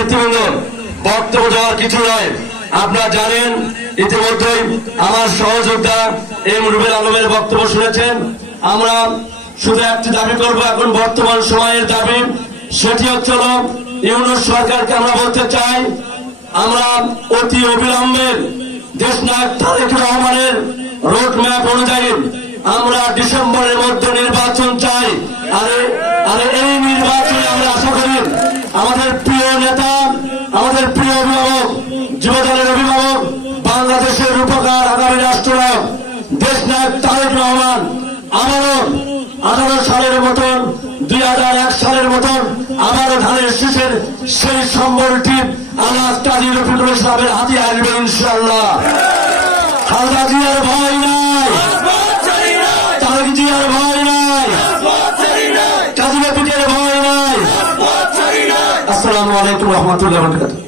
নেতৃবৃন্দ, বক্তব্য দেওয়ার কিছু নয়। আপনারা জানেন, ইতিমধ্যেই আমার সহযোদ্ধা এম রুবেল আলমের বক্তব্য শুনেছেন। আমরা শুধু একটি দাবি করব এখন বর্তমান সময়ের দাবি, সেটি হচ্ছে ইউনূস সরকারকে আমরা বলতে চাই, আমরা অতি অবিলম্বে দেশনায়ক তারেক রহমানের রোড ম্যাপ অনুযায়ী আমরা ডিসেম্বরের মধ্যে নির্বাচন চাই। আরে এই নির্বাচনে আমরা আশা করি আমাদের প্রিয় নেতা, আমাদের প্রিয় অভিভাবক, যুবদলের অভিভাবক, বাংলাদেশের রূপকার, আগামী রাষ্ট্রনায়ক দেশনায়ক তারেক রহমান আবারও 18 সালের মতন 2001 সালের মতন আবারও ধানের শীষের সেই সম্বলটি আল্লাহ কাজী রফিকুল ইসলামের হাতে আসবে ইনশাআল্লাহ। খালেদা জিয়ার ভয় নাই, তারেক জিয়ার ভয় নাই, কাজী রফিকের ভয় নাই। আসসালামু আলাইকুম ওয়া রাহমাতুল্লাহি ওয়া বারাকাতুহু।